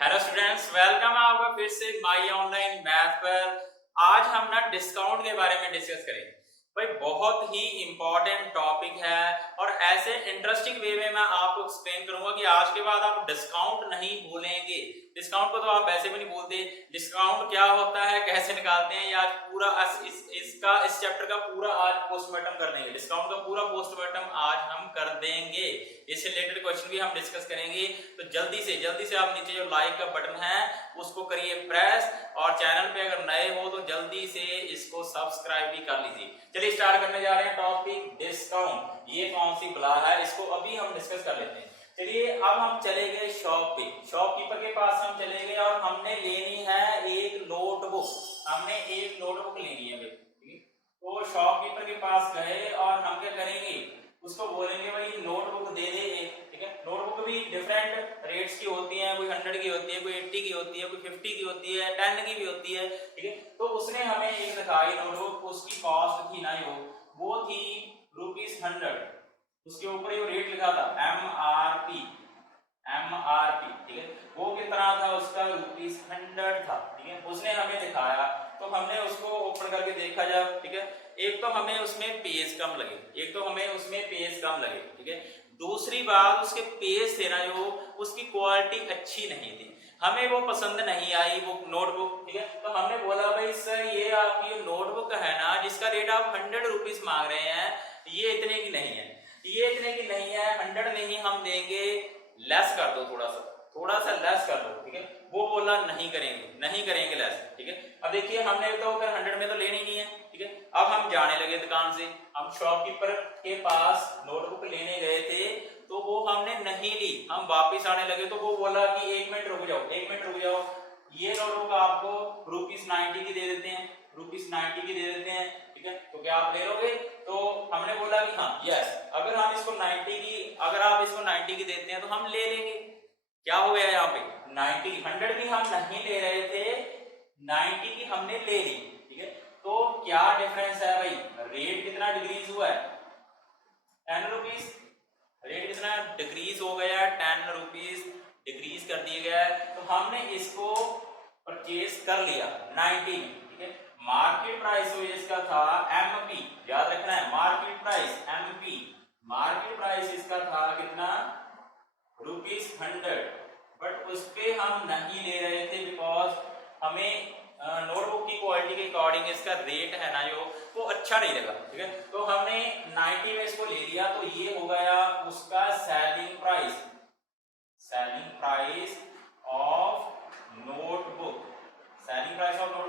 Hello students, welcome आपका फिर से माई ऑनलाइन मैथ पर। आज हम ना डिस्काउंट के बारे में डिस्कस करेंगे। भाई बहुत ही इंपॉर्टेंट टॉपिक है और ऐसे इंटरेस्टिंग वे में मैं आपको एक्सप्लेन करूंगा कि आज के बाद आप डिस्काउंट नहीं भूलेंगे। डिस्काउंट को तो आप वैसे भी नहीं भूलते, डिस्काउंट क्या होता है, कैसे निकालते हैं, ये आज पूरा इस चैप्टर का पूरा आज पोस्टमार्टम कर देंगे। डिस्काउंट का पूरा पोस्टमार्टम आज हम कर देंगे। इससे रिलेटेड क्वेश्चन भी हम डिस्कस करेंगे। तो जल्दी से आप नीचे जो लाइक का बटन है उसको करिए प्रेस, और चैनल पे अगर नए हो तो जल्दी से इसको सब्सक्राइब भी कर लीजिए। चलिए स्टार्ट करने जा रहे हैं टॉपिक डिस्काउंट। ये कौन सी बला है, इसको अभी हम डिस्कस कर लेते हैं। चलिए अब हम चले गए शॉप पे, शॉपकीपर के पास हम चले गए और हमने लेनी है एक नोटबुक। हमने एक नोटबुक लेनी है। तो शॉपकीपर के पास गए और हम क्या करेंगे, उसको बोलेंगे भाई नोटबुक दे दे एक। ठीक है, नोटबुक भी डिफरेंट रेट्स की होती हैं, कोई 100 की होती है, कोई 80 की होती है, कोई 50 की होती है, 10 की भी होती है। ठीक है, तो उसने हमें एक दिखाई नोटबुक, उसकी कॉस्ट थी ना वो थी ₹100। उसके ऊपर जो रेट लिखा था MRP। ठीक है, वो कितना था, उसका ₹100 था। ठीक है, उसने हमें दिखाया तो हमने उसको ओपन करके देखा जब। ठीक है, एक तो हमें उसमें पेज कम लगे, ठीक है। दूसरी बात, उसके पेज थे ना जो, उसकी क्वालिटी अच्छी नहीं थी, हमें वो पसंद नहीं आई वो नोटबुक। ठीक है, तो हमने बोला भाई सर ये आपकी जो नोटबुक है ना, जिसका रेट आप ₹100 मांग रहे हैं, ये इतने की नहीं है, 100 नहीं हम देंगे, लेस कर दो, थोड़ा सा लेस कर दो। ठीक है, वो बोला नहीं करेंगे लेस। ठीक है, अब देखिए हमने तो फिर 100 में तो लेनी नहीं है। ठीक है, अब हम जाने लगे दुकान से, हम शॉपकीपर के पास नोटबुक लेने गए थे, तो वो हमने नहीं ली। हम वापस आने लगे तो वो बोला कि 1 मिनट रुक जाओ, ये नोटबुक आपको ₹90 की दे देते हैं, ठीक है, तो क्या आप ले लोगे? तो हमने बोला कि हाँ यस, अगर आप इसको 90 की देते हैं तो हम ले लेंगे। क्या हो गया यहाँ पे, 100 की हम नहीं ले रहे थे, 90 की हमने ले ली। ठीक है, तो क्या डिफरेंस है भाई, रेट कितना डिक्रीज हुआ है, ₹10। रेट कितना डिक्रीज हो गया, ₹10 डिक्रीज कर दिया गया है। तो हमने इसको परचेज कर लिया 90 में। ठीक है, मार्केट प्राइस जो इसका था MP, याद रखना है, market price MP, market price इसका था कितना, ₹100। बट उस पे हम नहीं ले रहे थे बिकॉज हमें नोटबुक की क्वालिटी के अकॉर्डिंग इसका रेट है ना जो, वो अच्छा नहीं लगा। ठीक है, तो हमने 90 में इसको ले लिया, तो ये हो गया उसका सेलिंग प्राइस ऑफ नोटबुक।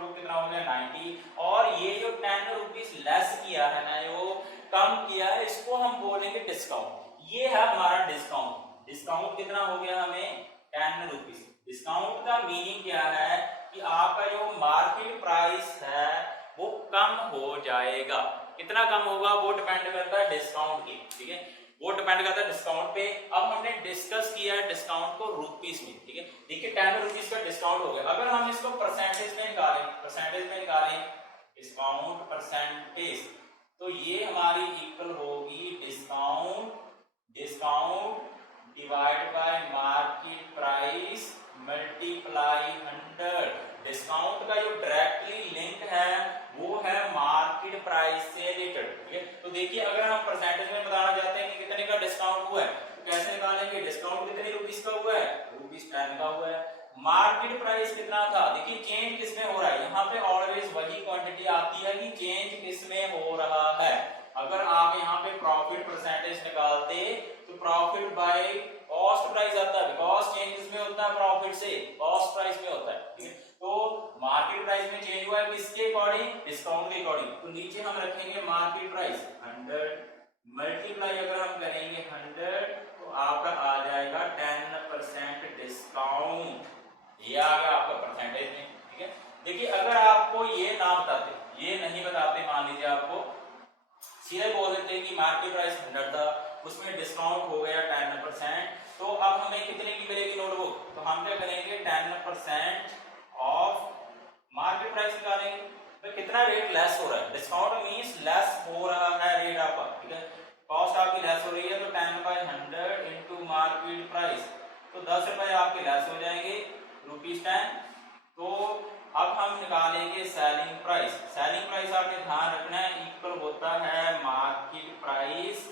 कितना हो गया, 90। और ये जो ₹10 लेस किया है ना, जो कम किया है, इसको हम बोलेंगे डिस्काउंट। ये है हमारा डिस्काउंट कितना हो गया हमें, ₹10। डिस्काउंट का मीनिंग क्या है कि आपका जो मार्केट प्राइस है वो कम हो जाएगा। कितना कम होगा वो डिपेंड करता है डिस्काउंट की। ठीक है, वो डिपेंड करता है डिस्काउंट पे। अब हमने डिस्कस किया है डिस्काउंट को रुपीस में। ठीक है, देखिए ₹10 का डिस्काउंट हो गया। अगर हम इसको परसेंटेज में निकालें डिस्काउंट परसेंटेज, तो ये हमारी इक्वल होगी discount divide by market price multiply 100। Discount का जो डायरेक्टली लिंक है वो है मार्केट प्राइस से रिलेटेड। ठीक है, तो देखिए अगर हम परसेंटेज में बताना चाहते हैं कि कितने का डिस्काउंट हुआ है, तो कैसे निकालेंगे, डिस्काउंट कितने ₹10 का हुआ है, ₹10 का हुआ है। मार्केट प्राइस कितना था, देखिए चेंज किसमें हो रहा है, यहाँ पे ऑलवेज वही क्वांटिटी आती है कि चेंज किसमें हो रहा है। अगर आप यहाँ पे प्रॉफिट परसेंटेज निकालते तो प्रॉफिट बाय कॉस्ट प्राइस आता है, बिकॉज चेंज किसमें होता है, प्रॉफिट से कॉस्ट प्राइस में होता है। ठीक है, तो मार्केट प्राइस में चेंज हुआ है किसके अकॉर्डिंग, डिस्काउंट के अकॉर्डिंग। तो नीचे हम रखेंगे मार्केट प्राइस 100 मल्टीप्लाई अगर हम करेंगे 100, तो आपका आ जाएगा 10% डिस्काउंट। ये आ गया आपका परसेंटेज में। ठीक है, देखिए अगर आपको ये ना बताते, ये नहीं बताते, मान लीजिए आपको सीधे बोल देते कि मार्केट प्राइस 100 था, उसमें डिस्काउंट हो गया 10%, तो अब हमें कितने की मिलेगी नोटबुक, तो हम क्या करेंगे 10% ऑफ मार्केट प्राइस निकालेंगे। तो कितना रेट लेस हो रहा है, डिस्काउंट मींस लेस हो रहा है रेट आपका। ठीक है, कॉस्ट आपकी लेस हो रही है, तो 10/100 इनटू मार्केट प्राइस, तो ₹10 आपके लेस हो जाएंगे, ₹10। तो अब हम निकालेंगे सेलिंग प्राइस। सेलिंग प्राइस आपने ध्यान रखना है इक्वल होता है market price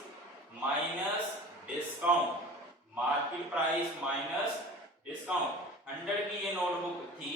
minus discount. Market price minus discount. 100 की ये नोटबुक थी,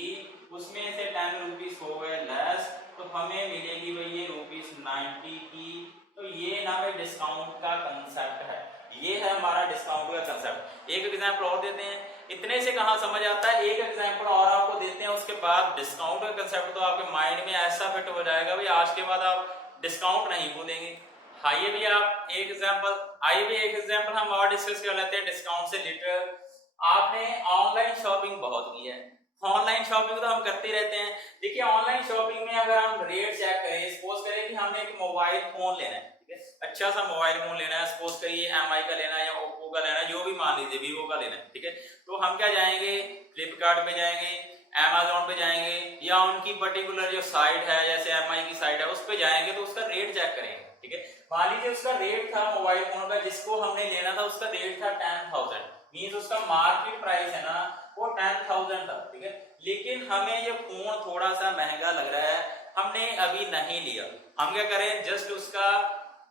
उसमें से 10 रुपीज हो गए लेस, तो हमें मिलेगी भाई ये ₹90 की। तो ये ना भाई डिस्काउंट का कंसेप्ट है, ये है हमारा डिस्काउंट का कंसेप्ट। एक एग्जांपल और देते हैं, इतने से कहाँ समझ आता है, एक एग्जांपल और आपको देते हैं, उसके बाद डिस्काउंट का कंसेप्ट तो आपके माइंड में ऐसा फिट हो जाएगा भाई आज के बाद आप डिस्काउंट नहीं भूलेंगे। आइए भी आप एक एग्जांपल, आइए भी एक एग्जांपल हम और डिस्कस कर लेते हैं डिस्काउंट से रिलेटेड। आपने ऑनलाइन शॉपिंग बहुत की है, ऑनलाइन शॉपिंग तो हम करते रहते हैं। देखिए ऑनलाइन शॉपिंग में अगर हम रेट चेक करें, सपोज करें कि हमने एक मोबाइल फोन लेना है, ठीक है, अच्छा सा मोबाइल फोन लेना है, सपोज करिए एमआई का लेना है या ओप्पो का लेना है, जो भी मान लीजिए वीवो का लेना है, ठीक है। तो हम क्या जाएंगे, फ्लिपकार्ट पे जाएंगे, अमेजोन पे जाएंगे, या उनकी पर्टिकुलर जो साइट है जैसे एमआई की साइट है उस पे जाएंगे, तो उसका रेट चेक करेंगे, ठीक है। मान लीजिए उसका रेट था मोबाइल फोन का जिसको हमने लेना था, उसका रेट था 10,000, मींस उसका मार्केट प्राइस है ना वो 10,000 था, ठीक है। लेकिन हमें ये फोन थोड़ा सा महंगा लग रहा है, हमने अभी नहीं लिया, हम क्या करें, जस्ट उसका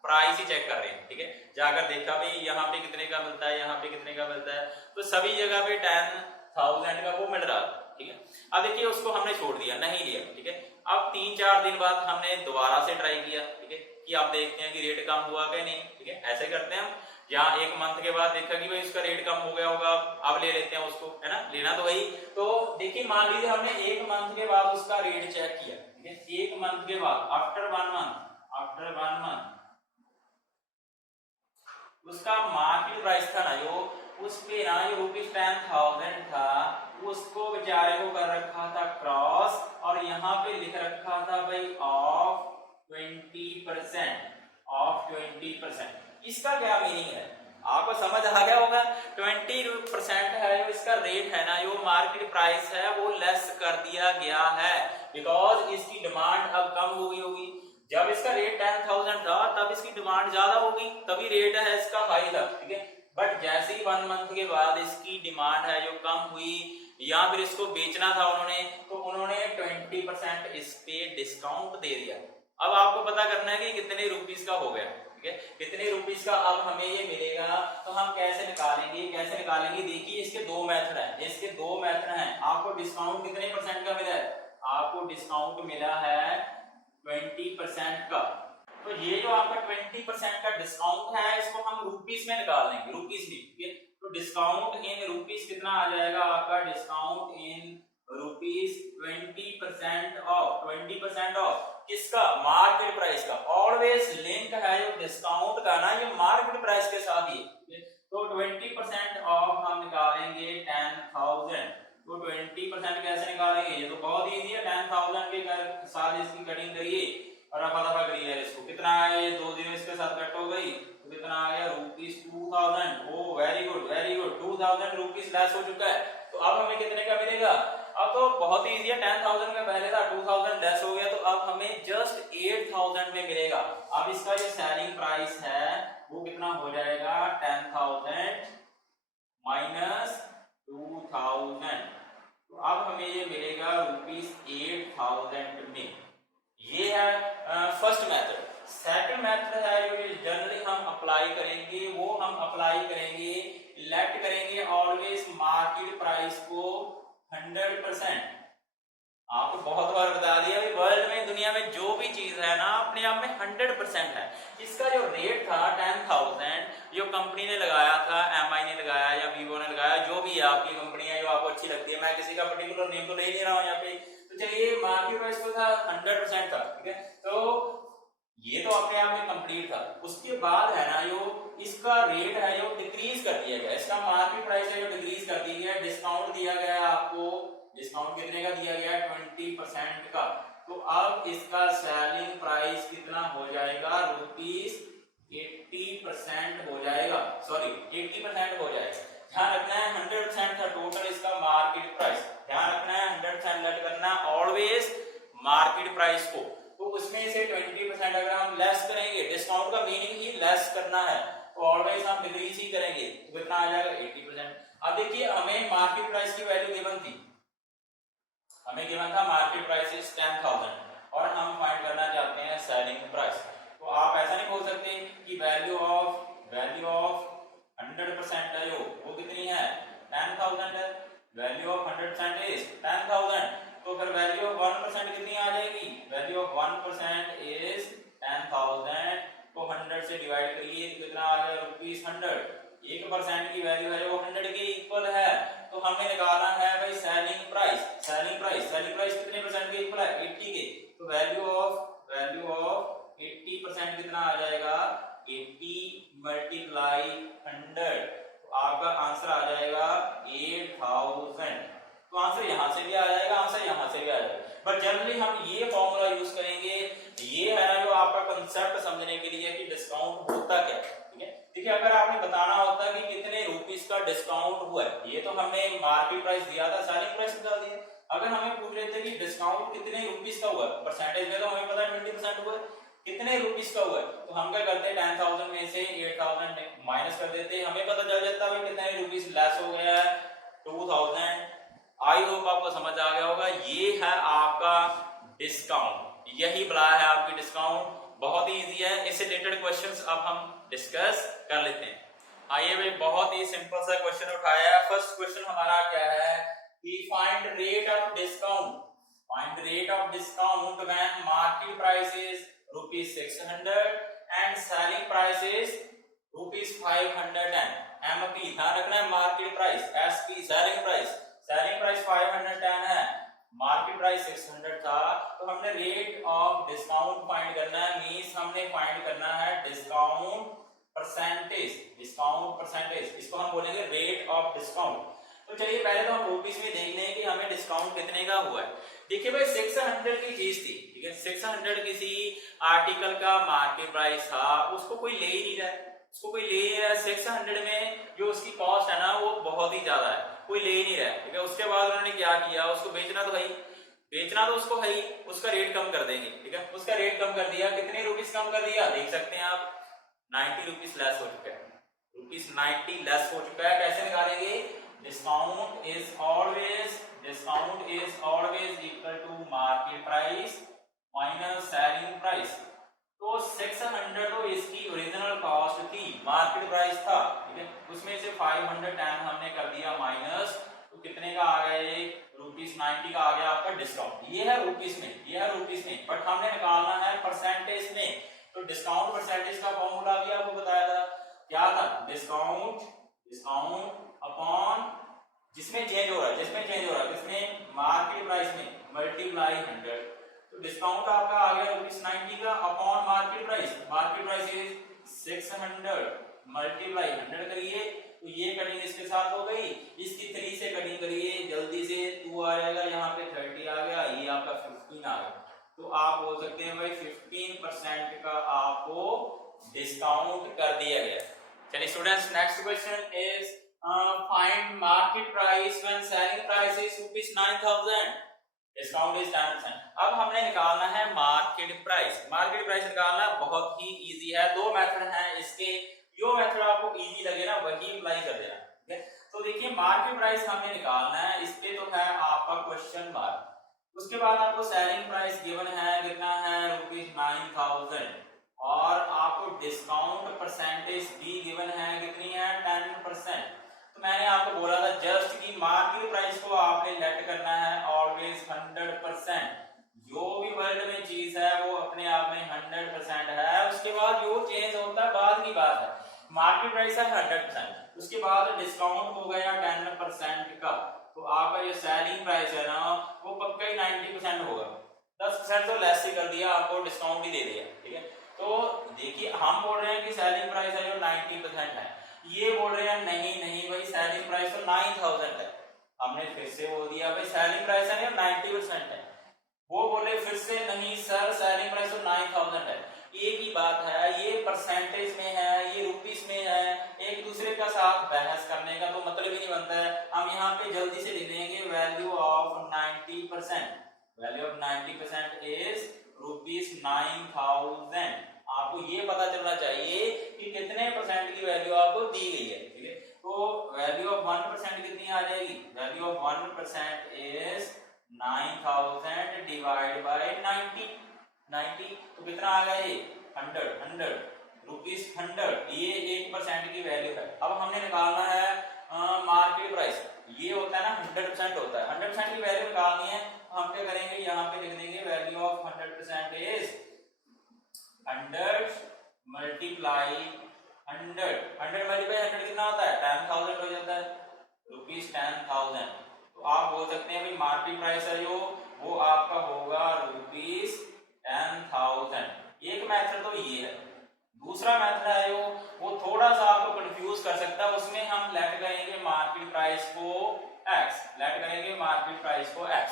प्राइस ही चेक कर रहे हैं, ठीक है। जाकर देखा भाई यहाँ पे कितने का मिलता है, यहाँ पे कितने का मिलता है, तो सभी जगह पे 10,000 का वो मिल रहा है, ठीक है। अब देखिए उसको हमने छोड़ दिया, नहीं लिया, ठीक है। अब 3-4 दिन बाद हमने दोबारा से ट्राई किया, ठीक है, कि आप देखते हैं कि रेट कम हुआ कि नहीं, ठीक है। ऐसे करते हैं हम, यहाँ 1 मंथ के बाद देखा कि भाई उसका रेट कम हो गया होगा, अब ले लेते हैं उसको, है ना, लेना तो वही। तो देखिए मान लीजिए हमने 1 मंथ के बाद उसका रेट चेक किया, ठीक है, 1 मंथ के बाद, आफ्टर 1 मंथ उसका मार्केट प्राइस था ना जो, उस पे ना ये ₹10,000 था, उसको बेचारे को कर रखा था क्रॉस, और यहाँ पे लिख रखा था भाई ऑफ 20%, ऑफ 20%। इसका क्या मीनिंग है आपको समझ आ गया होगा। 20% है जो इसका रेट है ना, जो मार्केट प्राइस है वो लेस कर दिया गया है, बिकॉज इसकी डिमांड अब कम हो गई होगी। जब इसका रेट 10,000 था तब इसकी डिमांड ज्यादा होगी, तभी रेट है इसका हाई था, ठीक है। बट जैसे ही 1 मंथ के बाद इसकी डिमांड है जो कम हुई, या फिर इसको बेचना था उन्होंने, तो उन्होंने 20% इस पे डिस्काउंट दे दिया। अब आपको पता करना है कि कितने रुपीस का हो गया, ठीक है, कितने रुपीस का अब हमें ये मिलेगा। तो हम कैसे निकालेंगे, कैसे निकालेंगे, देखिए इसके 2 मेथड हैं, इसके 2 मेथड हैं। आपको डिस्काउंट कितने परसेंट का मिला है, आपको डिस्काउंट मिला है 20% का। तो ये जो आपका 20% का डिस्काउंट है इसको हम रुपीस में निकाल लेंगे, रुपीस में, ठीक है। तो डिस्काउंट इन रुपीस कितना आ जाएगा आपका, discount in rupees 20% of, 20% of किसका, मार्केट प्राइस का। ऑलवेज लिंक है जो डिस्काउंट का ना ये मार्केट प्राइस के साथ ही, तो 20% ऑफ हम निकालेंगे 10,000। तो 20% कैसे निकालेंगे, ये तो बहुत इजी है, 10,000 के साथ इसकी कटिंग करिए और रफा दफा करिए, इसको कितना आया, ये 2 दिन इसके साथ कट हो गई, तो कितना आ गया ₹2000। Oh very good very good, 2000 rupees less हो चुका है। तो अब हमें कितने का मिलेगा, अब तो बहुत इजी है, 10,000 का पहले था, 2000 लेस हो गया, तो अब हमें जस्ट 8,000 में मिलेगा। अब इसका जो सेलिंग प्राइस है वो कितना हो जाएगा, 10,000 माइनस 2000, तो अब हमें ये मिलेगा ₹8,000 में। ये है फर्स्ट मेथड। सेकंड मेथड है जो जनरली हम अप्लाई करेंगे, वो हम अप्लाई करेंगे, लेट करेंगे ऑलवेज मार्केट प्राइस को 100%। आपको बहुत बार बता दिया वर्ल्ड में, दुनिया में जो भी चीज है ना अपने आप में 100% है। इसका जो रेट था 10,000 जो कंपनी ने लगाया था, एमआई ने लगाया या वीवो ने लगाया, जो भी है आपकी कंपनी है जो आपको अच्छी लगती है, मैं किसी का पर्टिकुलर नेम तो ले नहीं रहा हूँ यहाँ पे। तो चलिए मार्केट प्राइस को था 100% था, ठीक है। तो ये तो अपने आप में कंप्लीट था। उसके बाद है ना जो इसका रेट है जो डिक्रीज कर दिया गया, इसका मार्केट प्राइस है जो डिक्रीज कर दी गया, डिस्काउंट दिया गया आपको। डिस्काउंट कितने का दिया गया, 20% का। तो अब इसका सेलिंग प्राइस कितना हो जाएगा, ₹80% हो जाएगा, सॉरी 80% हो जाएगा। ध्यान रखना है 100% था टोटल इसका मार्केट प्राइस, ध्यान रखना है 100% लेट करना ऑलवेज मार्केट प्राइस को। तो उसमें से 20% अगर हम लेस करेंगे, डिस्काउंट का मीनिंग ही लेस करना है, तो ऑलवेज हम डिक्रीज ही करेंगे, तो कितना आ जाएगा 80%। अब देखिए हमें मार्केट प्राइस की वैल्यू गिवन थी, हमें गिवन था मार्केट प्राइस इज 10,000 और हम फाइंड करना चाहते हैं सेलिंग प्राइस। तो आप ऐसा नहीं बोल सकते कि वैल्यू ऑफ 100% है जो वो कितनी है 10,000 है, वैल्यू ऑफ 100% इज 10,000, तो फिर वैल्यू ऑफ 1% कितनी आ जाएगी, वैल्यू ऑफ 1% इज 10,000 को 100 से डिवाइड करिए तो कितना आ जाएगा ₹100। 1% की वैल्यू है वो 100 के इक्वल है, तो हमें निकालना है भाई सेलिंग प्राइस। सेलिंग प्राइस कितने परसेंट के इक्वल है 80 के, तो वैल्यू ऑफ 80% कितना आ जाएगा 80 मल्टीप्लाई 100, तो आपका आंसर आ जाएगा 8000। तो आंसर यहां से भी आ जाएगा, आंसर यहां से भी आ जाएगा, बट जनरली हम ये फॉर्मूला यूज करेंगे, ये है ना जो आपका कंसेप्ट समझने के लिए कि डिस्काउंट होता क्या है। ठीक है, देखिए अगर आपने बताना होता कि कितने रुपीस का डिस्काउंट हुआ है, ये तो हमने मार्केट प्राइस दिया था, सेलिंग प्राइस निकाल दिया। अगर हमें पूछ रहे थे कि डिस्काउंट कितने रुपीस का हुआ, परसेंटेज में तो हमें पता है 20% हुआ, कितने रुपीस का हुआ है, तो हम क्या करते हैं 10,000 में से 8,000 माइनस कर देते हैं, हमें पता चल जाता है कितने रुपीस लेस हो गया है 2,000। आई होप आपको समझ आ गया होगा, ये है आपका डिस्काउंट, यही बड़ा है आपकी डिस्काउंट, बहुत ही इजी है। इससे रिलेटेड क्वेश्चंस अब हम डिस्कस कर लेते हैं। आइए भाई, बहुत ही सिंपल सा क्वेश्चन उठाया है। फर्स्ट क्वेश्चन हमारा क्या है कि find rate of discount, find rate of discount when market price is ₹600 and selling price is ₹510। MP ध्यान रखना है, market price, SP selling price 510 है, मार्केट प्राइस 600 था, तो हमने रेट ऑफ डिस्काउंट फाइंड करना है, मींस हमने फाइंड करना है डिस्काउंट परसेंटेज, इसको हम बोलेंगे रेट ऑफ डिस्काउंट। तो चलिए पहले तो हम रुपीस में देख लें कि हमें डिस्काउंट कितने का हुआ है। देखिए भाई 600 की चीज थी, ठीक है, 600 किसी आर्टिकल का मार्केट प्राइस था, उसको कोई ले ही नहीं रहा है, उसको कोई ले नहीं रहा है। 600 में जो उसकी कॉस्ट है ना वो बहुत ही ज्यादा है, कोई ले नहीं रहा है, ठीक है। उसके बाद उन्होंने क्या किया, उसको बेचना तो है ही, बेचना तो उसको है ही, उसका रेट कम कर देंगे, ठीक है। उसका रेट कम कर दिया, कितने रुपीस कम कर दिया देख सकते हैं आप, 90 रुपीस लेस हो चुका है, ₹90 लेस हो चुका है। कैसे निकालेंगे, discount is always equal to market price minus selling price. तो 600 तो इसकी ओरिजिनल कॉस्ट थी, मार्केट प्राइस था, ठीक है, उसमें से 510 हमने कर दिया माइनस, तो कितने का आ गया ये ₹90 का आ गया आपका डिस्काउंट। ये है रुपीस में, बट हमने निकालना है परसेंटेज में। तो डिस्काउंट परसेंटेज का फॉर्मूला भी आपको बताया था, क्या था, डिस्काउंट अपॉन जिसमें चेंज हो रहा है किसमें, मार्केट प्राइस में, मल्टीप्लाई 100। तो डिस्काउंट आपका आ गया ₹90 का upon market price is 600 multiply 100 करिए, तो ये कटिंग इसके साथ हो गई, इसकी 3 से कटिंग करिए जल्दी से, 2 आ जाएगा, यहाँ पे 30 आ गया, ये आपका 15 आ गया। तो आप बोल सकते हैं भाई 15% का आपको डिस्काउंट कर दिया गया। चलिए students, next question is find market price when selling price is ₹9,000, discount is 10%। अब हमने निकालना है मार्केट प्राइस निकालना बहुत ही इजी है, दो मेथड हैं इसके, जो मेथड आपको इजी लगे ना वही अप्लाई कर देना, ठीक है। तो देखिए मार्केट प्राइस हमने निकालना है, इस पे तो है आपका क्वेश्चन मार्क, उसके बाद आपको सेलिंग प्राइस गिवन है, कितना है ₹9,000, और आपको डिस्काउंट परसेंटेज भी गिवन है, कितनी है 10%। तो मैंने आपको बोला था जस्ट कि मार्केट प्राइस को आपने लेट करना है ऑलवेज 100%, जो भी वर्ल्ड में चीज है वो अपने आप में 100% है, उसके बाद जो चेंज होता है बाद की बात है। मार्केट प्राइस है 100%, उसके बाद डिस्काउंट हो गया 10% का, तो आपका जो सेलिंग प्राइस है ना वो पक्का ही 90% होगा, 10% तो लेस ही कर दिया, आपको डिस्काउंट ही दे दिया, ठीक है। तो देखिए हम बोल रहे हैं कि सेलिंग प्राइस है जो 90% है, ये बोल रहे हैं नहीं भाई सेलिंग प्राइस तो 9,000 है, हमने फिर से बोल दिया भाई सेलिंग प्राइस है ना 90% है, वो बोले फिर से नहीं सर सेलिंग प्राइस तो 9,000 है। एक ही बात है, ये परसेंटेज में है, ये रुपीस में है, एक दूसरे का साथ बहस करने का तो मतलब ही नहीं बनता है। हम यहाँ पे जल्दी से लिख देंगे value of 90%, value of 90% is ₹9,000। आपको ये पता चलना चाहिए कि कितने परसेंट की वैल्यू आपको दी गई है, ठीक है। तो वैल्यू ऑफ 1% कितनी आ जाएगी, value of 1% is 9000 divide by 90 तो कितना आ गया ये 100 रुपीज 100 ये 1% की वैल्यू है। अब हमने निकालना है मार्केट प्राइस, ये होता है ना 100% होता है, 100% की वैल्यू निकालनी है। हम क्या करेंगे यहाँ पे लिख देंगे value of 100% is 100 multiply 100 multiply 100 कितना होता है 10,000 हो जाता है रुपीज 10,000। तो आप बोल सकते हैं भाई मार्केट प्राइस है जो वो आपका होगा रुपीज 10,000। एक मेथड तो ये है। दूसरा मेथड है जो वो थोड़ा सा आपको कंफ्यूज कर सकता है, उसमें हम लेट करेंगे मार्केट प्राइस को x, लेट करेंगे मार्केट प्राइस को x,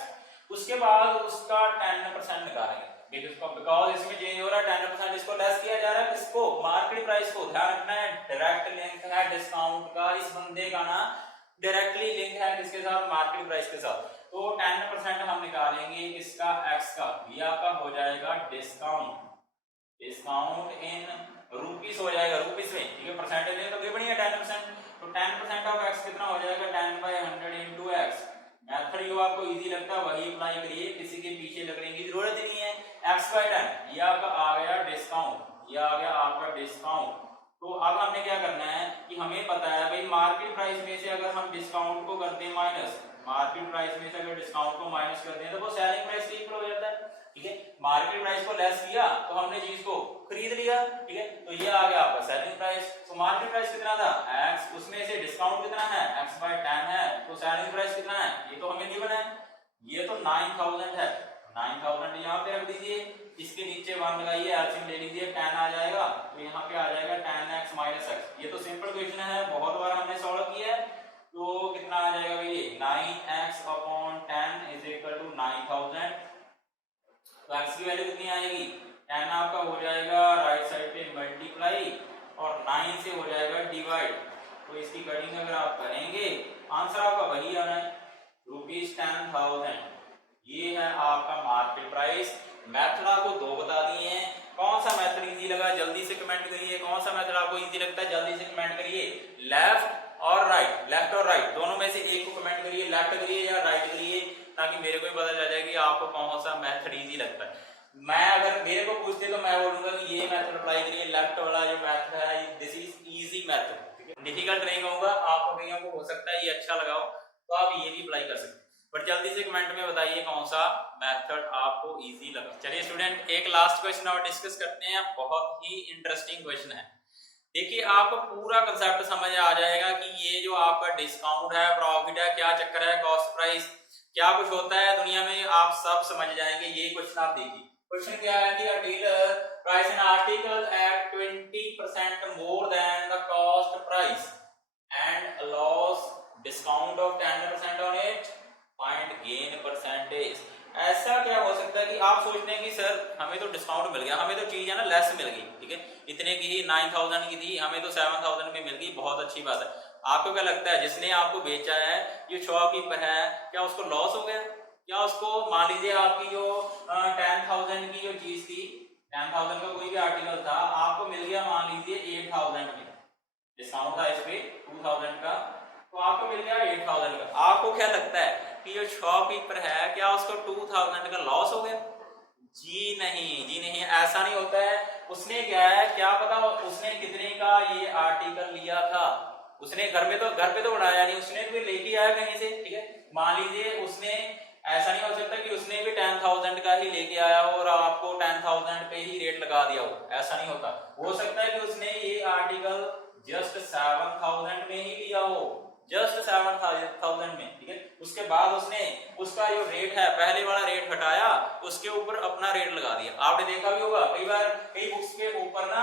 उसके बाद उसका 10% निकालेंगे बिकॉज इसमें चेंज हो रहा है 10%, इसको लेस किया जा रहा है किसको मार्केट प्राइस को। ध्यान रखना है डायरेक्ट लिंक है डिस्काउंट का, इस बंदे का ना डायरेक्टली लिंक है किसके साथ मार्केट प्राइस के साथ। तो 10% हम निकालेंगे किसका x का, ये आपका हो जाएगा डिस्काउंट इन रुपीस हो जाएगा रुपीस में, ठीक है परसेंटेज में तो गिवन ही है 10%। तो 10% ऑफ x कितना हो जाएगा 10/100 इनटू x। मेथड जो आपको इजी लगता है वही अप्लाई करिए, किसी के पीछे लगने की जरूरत ही नहीं है। x/10 ये आपका आ गया डिस्काउंट, ये आ गया आपका डिस्काउंट। तो अब हमने क्या करना है कि हमें पता है भाई मार्केट प्राइस में से अगर हम डिस्काउंट को करते हैं माइनस, मार्केट प्राइस में से अगर डिस्काउंट को माइनस करते हैं तो वो सेलिंग प्राइस के इक्वल हो जाता है, ठीक है। मार्केट प्राइस को लेस किया तो हमने चीज को खरीद लिया, ठीक है। तो ये आ गया आपका सेलिंग प्राइस। तो मार्केट प्राइस कितना था x, उसमें से डिस्काउंट कितना है x/10 है, तो सेलिंग प्राइस कितना है ये तो हमें गिवन है, ये तो 9,000 है। 9,000 यहाँ पे रख दीजिए, इसके नीचे 1 लगाइए, एलसीएम ले लीजिए 10 आ जाएगा, तो यहाँ पे आ जाएगा 10x - x। ये तो सिंपल क्वेश्चन है, बहुत बार हमने सॉल्व किया है। तो कितना आ जाएगा भाई 9x/10 = 9,000। तो x की वैल्यू कितनी आएगी 10 आपका हो जाएगा राइट साइड पे मल्टीप्लाई और 9 से हो जाएगा डिवाइड। तो इसकी कटिंग अगर आप करेंगे आंसर आपका वही आना है रुपीज 10,000। ये है आपका मार्केट प्राइस। मेथड आपको दो बता दिए हैं, कौन सा मेथड इजी लगा जल्दी से कमेंट करिए, कौन सा मेथड आपको इजी लगता है जल्दी से कमेंट करिए। लेफ्ट और राइट दोनों में से एक को कमेंट करिए, लेफ्ट करिए या राइट करिए, ताकि मेरे को भी पता चल जाए कि आपको कौन सा मेथड इजी लगता है। मैं अगर मेरे को पूछते तो मैं बोलूंगा कि ये मेथड अप्लाई करिए, लेफ्ट वाला जो मेथड है दिस इज इजी मेथड, ठीक है। डिफिकल्ट नहीं कहूंगा, आप कईयों को हो सकता है ये अच्छा लगाओ तो आप ये भी अप्लाई कर सकते हैं, बट जल्दी से कमेंट में बताइए कौन सा मेथड आपको इजी लगा। चलिए स्टूडेंट एक लास्ट क्वेश्चन और डिस्कस करते हैं, बहुत ही इंटरेस्टिंग क्वेश्चन है। देखिए आपको पूरा कंसेप्ट समझ आ जाएगा कि ये जो आपका डिस्काउंट है, प्रॉफिट है, क्या चक्कर है, कॉस्ट प्राइस क्या कुछ होता है दुनिया में, आप सब समझ जाएंगे। ये क्वेश्चन आप देखिए, क्वेश्चन क्या है कि a dealer price an article at 20% more than the cost price and a loss discount of 10% on it, find gain percentage. ऐसा क्या हो सकता है कि आप सोचते हैं कि सर हमें तो डिस्काउंट मिल गया, हमें तो चीज है ना लेस मिल गई, ठीक है, इतने की ही 9,000 की थी, हमें तो 7,000 में मिल गई, बहुत अच्छी बात है। आपको क्या लगता है जिसने आपको बेचा है ये शॉपकीपर है, क्या उसको लॉस हो गया? क्या उसको मान लीजिए आपकी जो 10,000 की जो चीज थी, 10,000 का कोई भी आर्टिकल था, आपको मिल गया मान लीजिए 8,000 में, डिस्काउंट था इस पे 2,000 का, तो आपको मिल गया 8,000 का। आपको क्या लगता है कि जो शॉपकीपर है क्या उसको 2,000 का लॉस हो गया? जी नहीं, ऐसा नहीं होता है। उसने क्या है, क्या पता उसने कितने का ये आर्टिकल लिया था, उसने घर पे तो बनाया नहीं, उसने भी लेके आया कहीं से, ठीक है। मान लीजिए उसने, ऐसा नहीं हो सकता कि उसने भी 10,000 का ही लेके आया हो और आपको 10,000 पे ही रेट लगा दिया हो, ऐसा नहीं होता। हो सकता है कि उसने ये आर्टिकल जस्ट 7,000 में ही लिया हो, जस्ट 7,000 में, ठीक है। उसके बाद उसने उसका जो रेट है पहले वाला रेट हटाया, उसके ऊपर अपना रेट लगा दिया। आपने देखा भी होगा कई बार कई बुक्स के ऊपर ना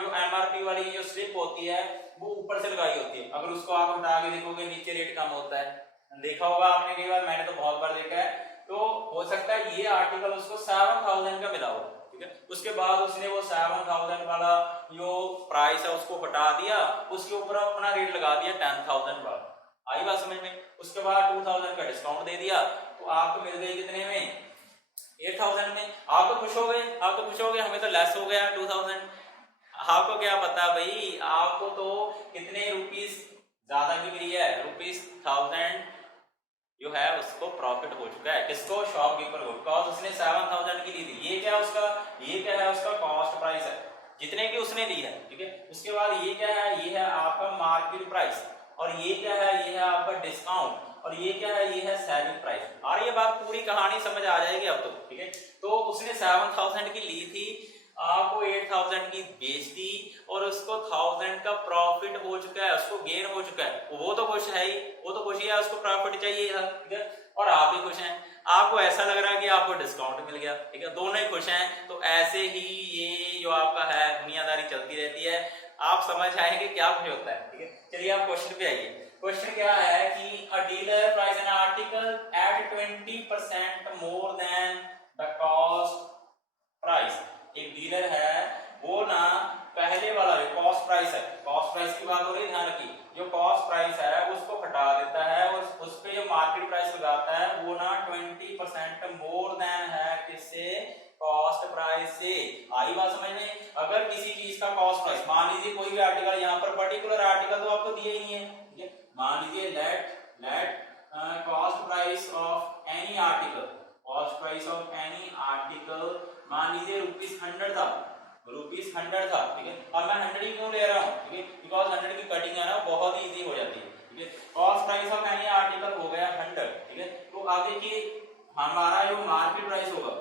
जो एमआरपी वाली जो स्लिप होती है वो ऊपर से लगाई होती है, अगर उसको आप हटा के देखोगे नीचे रेट कम होता है, देखा होगा आपने कई बार, मैंने तो बहुत बार देखा है। तो हो सकता है ये आर्टिकल उसको 7,000 का मिला हो, ठीक है। उसके बाद उसने वो 7,000 वाला जो प्राइस है उसको हटा दिया, उसके ऊपर अपना रेट लगा दिया 10,000 वाला। आई बात समझ में? उसके बाद 2,000 का डिस्काउंट दे दिया, तो आपको मिल गई कितने में 8,000 में। आप तो खुश हो गए, हमें तो लेस हो गया 2,000। आपको क्या पता भाई, आपको तो कितने रुपीस ज्यादा की मिली है, ₹1000 जो है उसको प्रॉफिट हो चुका है। किसको? शॉपकीपर को, बिकॉज उसने 7000 की ली थी। ये क्या है उसका? ये क्या है उसका? कॉस्ट प्राइस है, जितने की उसने ली है, ठीक है। उसके बाद ये क्या है? ये है आपका मार्केट प्राइस, और ये क्या है? ये है आपका डिस्काउंट, और ये क्या है? ये है सेलिंग प्राइस। और ये बात पूरी कहानी समझ आ जाएगी अब तो, ठीक है। तो उसने 7000 की ली थी, आपको 8000 की बेच दी, और उसको 1000 का प्रॉफिट हो चुका है, उसको गेन हो चुका है। वो तो खुश है ही, वो तो खुश ही है, उसको प्रॉफिट चाहिए था, ठीक है। और आप भी खुश हैं, आपको ऐसा लग रहा है कि आपको डिस्काउंट मिल गया, ठीक है। दोनों ही खुश हैं। तो ऐसे ही ये जो आपका है दुनियादारी चलती रहती है। आप समझ आएंगे क्या कुछ होता है, ठीक है। चलिए आप क्वेश्चन पे आइए। क्वेश्चन क्या है कि a dealer price an article at 20% more than the cost price. एक डीलर है, वो ना पहले वाला जो कॉस्ट प्राइस है, कॉस्ट प्राइस की बात हो रही है, ध्यान रखिए। जो कॉस्ट प्राइस है उसको हटा देता है, और उस पे जो मार्केट प्राइस लगाता है वो ना 20% मोर देन है किससे? कॉस्ट प्राइस से। आई बात समझ में? अगर किसी चीज का कॉस्ट प्राइस, मान लीजिए कोई भी आर्टिकल, यहाँ पर पर्टिकुलर आर्टिकल तो आपको दिया ही नहीं है, ठीक है। मान लीजिए let cost price of any article, cost price of any article मान लीजिए ₹100 था, ₹100 था, ठीक है। अब मैं 100 ही क्यों ले रहा हूँ, ठीक है, बिकॉज 100 की कटिंग है ना बहुत ही इजी हो जाती है, ठीक है। Cost price of any article हो गया 100, ठीक है। तो अब देखिए हमारा जो मार्केट प्राइस होगा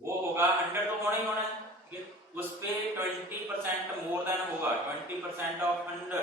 वो होगा 100, तो होना ही होना है, ठीक है। उस पे 20% मोर देन होगा, 20% of 100,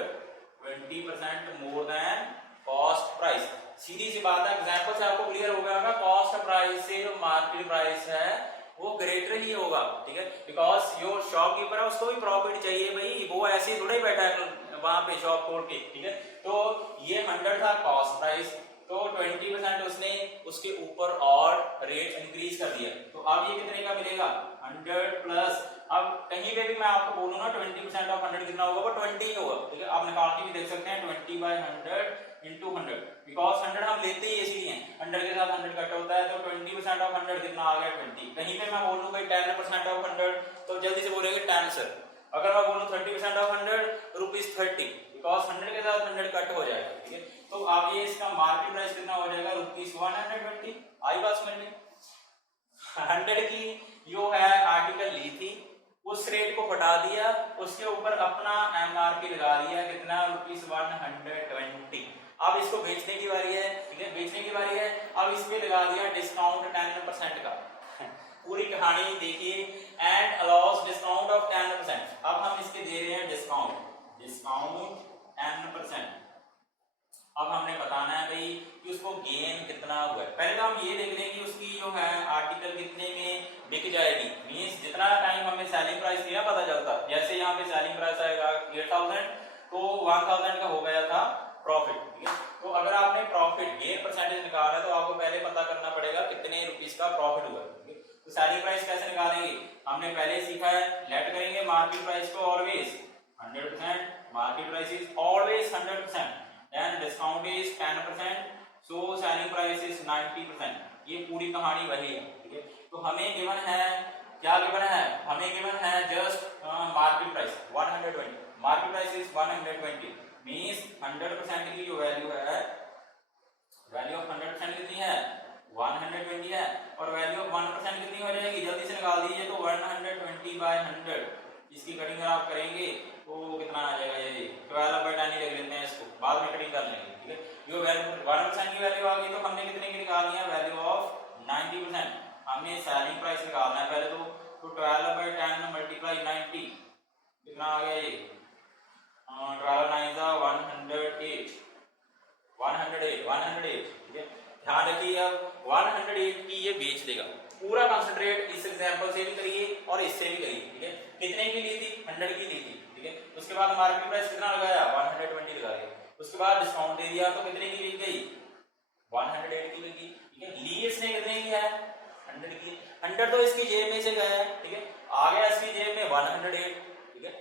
20% more than cost price. सीधी सी बात है, एग्जांपल से आपको क्लियर हो गया होगा, कॉस्ट प्राइस से जो मार्केट प्राइस है वो ग्रेटर ही होगा, ठीक है। बिकॉज जो शॉपकीपर है उसको भी प्रॉफिट चाहिए भाई, वो ऐसे ही थोड़ा ही बैठा है वहां पे शॉप खोल के, ठीक है। तो ये 100 था कॉस्ट प्राइस, तो 20% उसने उसके ऊपर और रेट इंक्रीज कर दिया, तो अब ये कितने का मिलेगा? 100 प्लस, अब कहीं पे भी मैं आपको बोलूँ ना 20% ऑफ 100 कितना होगा? वो 20 होगा, ठीक है। आप निकाल के भी देख सकते हैं 20/100 इंटू 100, बिकॉज 100 हम लेते ही इसीलिए हैं, 100 के साथ 100 कट होता है, तो 20% ऑफ 100 कितना आ गया? 20। कहीं पे मैं बोलूँ भाई 10% ऑफ 100, तो जल्दी से बोलेंगे 10 सर। अगर मैं बोलूँ 30% ऑफ 100 रुपीज 30, बिकॉज 100 के साथ 100 कट हो जाएगा, ठीक है। तो अब ये इसका मार्केट प्राइस कितना हो जाएगा? ₹120। आई बात समझ में? 100 की जो है आर्टिकल ली थी, उस रेट को हटा दिया, उसके ऊपर अपना एमआरपी लगा दिया, कितना? ₹120। अब इसको बेचने की बारी है, ठीक है, बेचने की बारी है। अब इस पे लगा दिया डिस्काउंट 10% का। पूरी कहानी देखिए, एंड अलाउस डिस्काउंट ऑफ 10%। अब हम इसके दे रहे हैं डिस्काउंट 10%। अब हमने बताना है भाई कि उसको गेन कितना हुआ है। पहले तो हम ये देख लें कि उसकी जो है आर्टिकल कितने में बिक जाएगी, मींस जितना टाइम हमें सेलिंग प्राइस नहीं पता चलता, जैसे यहाँ पे सेलिंग प्राइस आएगा 8000, तो 1000 का हो गया था प्रॉफिट, ठीक है। तो अगर आपने प्रॉफिट गेन परसेंटेज निकालना है तो आपको पहले पता करना पड़ेगा कितने रुपीस का प्रॉफिट हुआ, ठीक है। तो सेलिंग प्राइस कैसे निकालेंगे? हमने पहले ही सीखा है, लेट करेंगे मार्केट प्राइस को always 100%, market price is always 100%, then discount is 10%, so selling price is 90%। ये पूरी कहानी वही है, ठीक है। तो हमें गिवन है, क्या गिवन है? हमें गिवन है just market price 120, market price is 120, means 100% की जो वैल्यू है, वैल्यू ऑफ 100% कितनी है? 120 है, और वैल्यू ऑफ 1% कितनी हो जाएगी? जल्दी से निकाल दीजिए, तो 120/100, इसकी कटिंग आप करेंगे तो कितना आ जाएगा? ये 12/10 ही रख लेते हैं इसको, बाद में कटिंग कर लेंगे, ठीक है। जो वैल्यू 1% की वैल्यू आ गई, तो हमने कितने की निकालनी है? Value of 90%। हमने सेलिंग प्राइस निकालना है पहले, तो 12/10 मल्टीप्लाई 90 कितना आ गया? ये 12 9 108, 108, ठीक है। ध्यान रखिए, अब 108 की ये बेच देगा। पूरा कंसंट्रेट इस एग्जांपल से भी करिए और इससे भी करिए, ठीक है। कितने की ली थी? 100 की ली थी, ठीक है। उसके बाद मार्केट प्राइस कितना लगाया? 120 लगा दिया। उसके बाद डिस्काउंट दे दिया, तो कितने की बिक गई? 108 की बिकी, ठीक है। ली इसने कितने की है? 100 की। 100 तो इसकी जेब में से गया है, ठीक है। आ गया इसकी जेब में 108, ठीक है।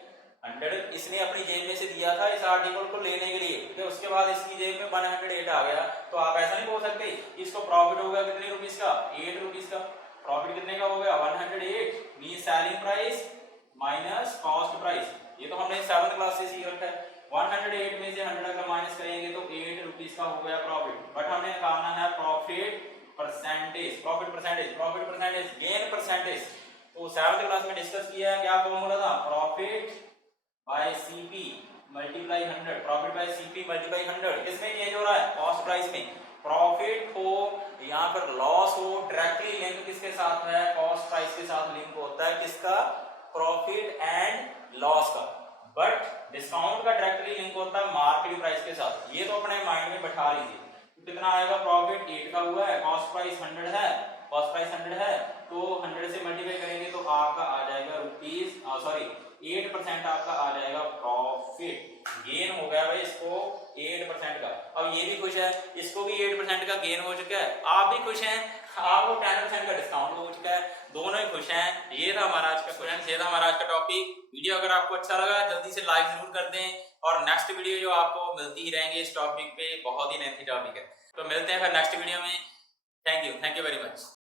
100 इसने अपनी जेब में से दिया था इस आर्टिकल को लेने के लिए, ठीक है। उसके बाद इसकी जेब में 108 आ गया, तो आप ऐसा नहीं बोल सकते इसको प्रॉफिट हो गया कितने रुपीस का? 8 रुपीस का। प्रॉफिट कितने का हो गया? 108, means selling price minus cost price. ये तो हमने 7th क्लास से सीख रखा है। 108 में से 100 अगर माइनस करेंगे तो 8 रुपीज का हो गया प्रॉफिट। बट हमें कहना है प्रॉफिट परसेंटेज, गेन परसेंटेज। तो 7th क्लास में डिस्कस किया है, क्या फॉर्मूला था, profit by CP multiply 100, profit by CP multiply 100। किसमें चेंज हो रहा है, कॉस्ट प्राइस में। प्रॉफिट हो, यहाँ पर लॉस हो, डायरेक्टली लिंक किसके साथ है, कॉस्ट प्राइस के साथ लिंक होता है, किसका, प्रॉफिट एंड लॉस का। बट डिस्काउंट का डायरेक्टली लिंक होता है मार्केट प्राइस के साथ। ये तो अपने माइंड में बैठा लीजिए। तो कितना आएगा, प्रॉफिट 8 का हुआ है, कॉस्ट प्राइस 100 है, तो 100 से मल्टीप्लाई करेंगे तो आपका आ जाएगा रुपीज, सॉरी 8% आपका आ जाएगा प्रॉफिट। गेन हो गया भाई इसको 8% का। अब ये भी खुश है, इसको भी 8% का गेन हो चुका है, आप भी खुश हैं, आपको 10% का डिस्काउंट हो चुका है, दोनों ही खुश हैं। ये था हमारा आज का क्वेश्चन, ये था हमारा आज का टॉपिक। वीडियो अगर आपको अच्छा लगा जल्दी से लाइक जरूर कर दें, और नेक्स्ट वीडियो जो आपको मिलती ही रहेंगे इस टॉपिक पे, बहुत ही लेंथी टॉपिक है। तो मिलते हैं फिर नेक्स्ट वीडियो में। Thank you very much.